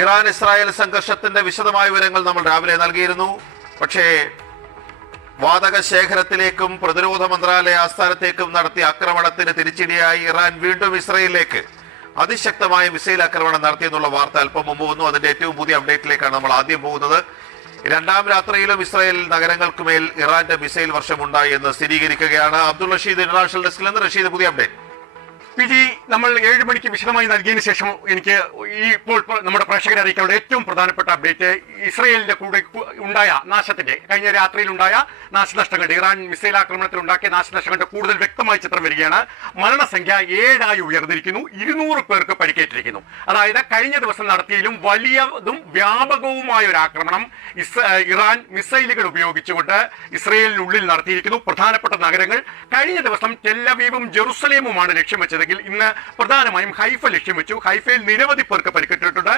Iran Israel സംഘർഷത്തിന്റെ വിശദമായ വിവരങ്ങൾ നമ്മൾ രാവിലെ നൽകിയിരുന്നു. പക്ഷേ വാതക ശേഖരത്തിലേക്കും പ്രതിരോധ മന്ത്രാലയ ആസ്ഥാനത്തേക്കും നടത്തിയ ആക്രമണത്തിന് തിരിച്ചടിയായി ഇറാൻ വീണ്ടും ഇസ്രായേലിലേക്ക് അതിശക്തമായ മിസൈൽ ആക്രമണം നടത്തിയെന്നുള്ള വാർത്ത അല്പം മുമ്പ് വന്നു. അതിന്റെ ഏറ്റവും പുതിയ അപ്ഡേറ്റിലേക്കാണ് നമ്മൾ ആദ്യം പോകുന്നത്. രണ്ടാം രാത്രിയിലും ഇസ്രായേൽ നഗരങ്ങൾക്കുമേൽ ഇറാന്റെ മിസൈൽ വർഷം ഉണ്ടായി എന്ന് സ്ഥിരീകരിക്കുകയാണ്. അബ്ദുൾ റഷീദ് ഇന്റർനാഷണൽ ഡെസ്കിൽ നിന്ന്. റഷീദ്, പുതിയ അപ്ഡേറ്റ്. പി.ജി, നമ്മൾ 7 മണിക്ക് വിശദമായി നൽകിയതിനു ശേഷം എനിക്ക് ഇപ്പോൾ നമ്മുടെ പ്രേക്ഷകരെ അറിയിക്കാനുള്ള ഏറ്റവും പ്രധാനപ്പെട്ട അപ്ഡേറ്റ് ഇസ്രയേലിന്റെ കൂടെ ഉണ്ടായ നാശത്തിന്റെ, കഴിഞ്ഞ രാത്രിയിൽ ഉണ്ടായ നാശനഷ്ടങ്ങളുടെ, ഇറാൻ മിസൈൽ ആക്രമണത്തിൽ ഉണ്ടാക്കിയ നാശനഷ്ടങ്ങളുടെ കൂടുതൽ വ്യക്തമായ ചിത്രം വരികയാണ്. മരണസംഖ്യ 7 ഉയർന്നിരിക്കുന്നു. 200 പേർക്ക് പരിക്കേറ്റിരിക്കുന്നു. അതായത് കഴിഞ്ഞ ദിവസം നടത്തിയതിലും വലിയതും വ്യാപകവുമായ ഒരു ആക്രമണം ഇറാൻ മിസൈലുകൾ ഉപയോഗിച്ചുകൊണ്ട് ഇസ്രയേലിനുള്ളിൽ നടത്തിയിരിക്കുന്നു. പ്രധാനപ്പെട്ട നഗരങ്ങൾ കഴിഞ്ഞ ദിവസം ടെല്ലവീവും ജെറുസലേമുമാണ് ലക്ഷ്യം വെച്ചത്. ഇന്ന് പ്രധാനമായും ഹൈഫ ലക്ഷ്യം വെച്ചു. ഹൈഫയിൽ നിരവധി പേർക്ക് പരിക്കേറ്റിട്ടുണ്ട്.